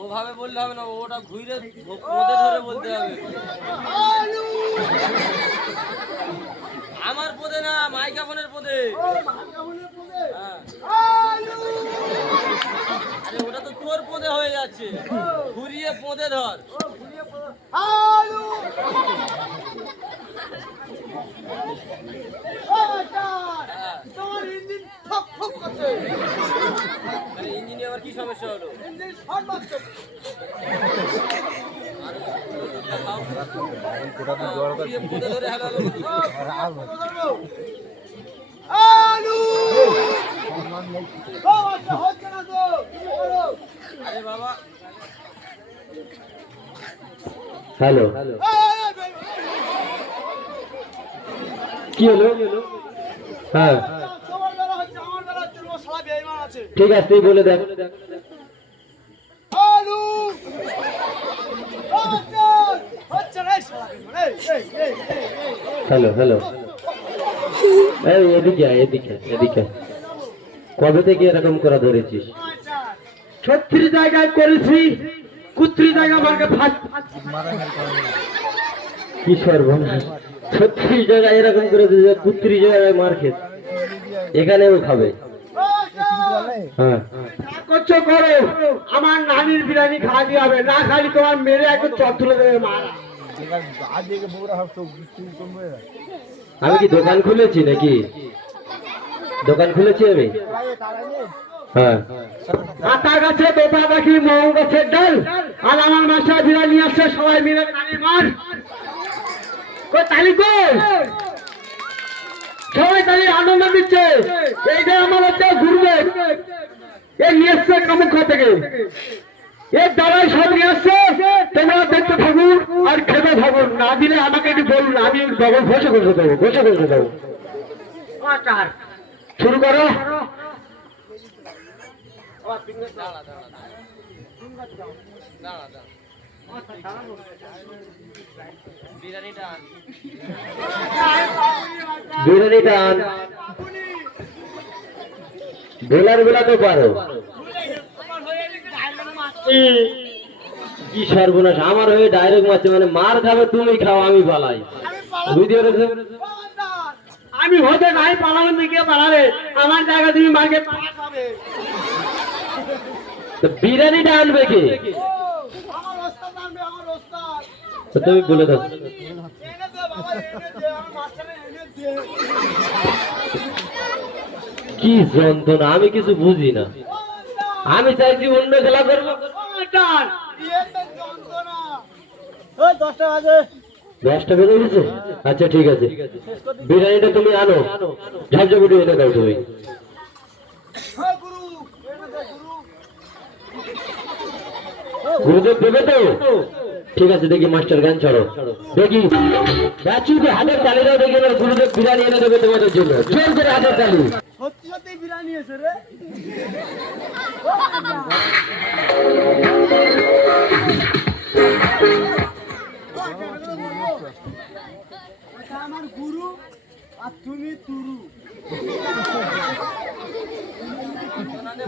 ওভাবে বললে হবে না, ওটা ঘুরে ওদের ধরে বলতে হবে। আমার পদে না মাইকাফোনের পদে। যাচ্ছে। ঘুরিয়ে পদে ধর। তোমার ইঞ্জিন ঠক ঠক করছে। ইঞ্জিনে আবার কি সমস্যা হলো? ইঞ্জিন শর্ট মারছে আলু ও আচ্ছা হচ্ছে না তো কি করো আরে বাবা হ্যালো। কি হলো? হ্যাঁ। ঠিক আছে, তুই বলে দেখ। Hello hello. এদিকে এদিকে এদিকে কবে থেকে এরকম করা ধরেছিস? ছত্রিশ জায়গায় করেছি কুত্রি জায়গা আমাকে ফাঁস কি সর্বনাশ। ছত্রিশ জায়গায় এরকম করে দিয়েছে কুত্রি জায়গায় মার খেত। এখানেও খাবে। হ্যাঁ। করছ করো, আমার নানির বিরিয়ানি খাওয়াতে হবে। না খালি তোমার মেরে একটু চত্র দেবে আমি কি দোকান খুলেছি নাকি? দোকান খুলেছি আমি? আতা গাছে দোতা দেখি মৌ গাছের ডাল। আর আমার মাসা বিরিয়ানি আসছে সবাই মিলে তালি মার। কই তালি কই? সবাই তালি আনন্দ দিচ্ছে এইটা আমার হচ্ছে ঘুরবে এই নিয়ে এসছে কামুখা থেকে। এর দ্বারাই সব নিয়ে এসছে। তোমরা দেখতে থাকুন আর খেতে থাকুন। না দিলে আমাকে একটু বলুন আমি ডবল ঘষে ঘষে দেবো ঘষে ঘষে দেবো। শুরু করো। বিরিয়ানি টান। পারো। কি সর্বনাশ। আমার হয়ে ডাইরেক্ট মারছে মানে মার খাবে, তুমি খাও, আমি পালাই। বুঝতে পেরেছ আমি হতে নাই পালাবেন পালাবে? আমার জায়গা তুমি মার্কে তো বিরিয়ানিটা আনবে কি? তুমি বলে দাও। কি যন্ত্রণা, আমি কিছু বুঝি না। আমি চাইছি অন্য খেলা করব। দশটা বেজে গেছে? আচ্ছা ঠিক আছে। বিরিয়ানিটা তুমি আনো। ঝাপঝাপুটি এনে দাও তুমি হ্যাঁ গুরু এনে দে গুরু গুরুদেব দেবে তো? ঠিক আছে, দেখি মাস্টার, গান ছাড়ো। দেখি। বাচ্চুকে হাতের তালি দাও, দেখি এবার গুরুদেব বিরিয়ানি এনে দেবে তোমাদের জন্য। জোর করে হাতের তালি। রে? আমার গুরু আর তুমি তুরু ওই, যা হচ্ছে আমার বাবুদিকে দাও, খেয়ে খেয়ে ঘুরু।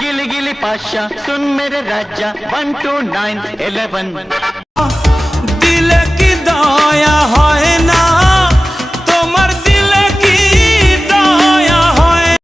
गिली गिली पाशा सुन मेरे राजा वन टू नाइन इलेवन दिल की दया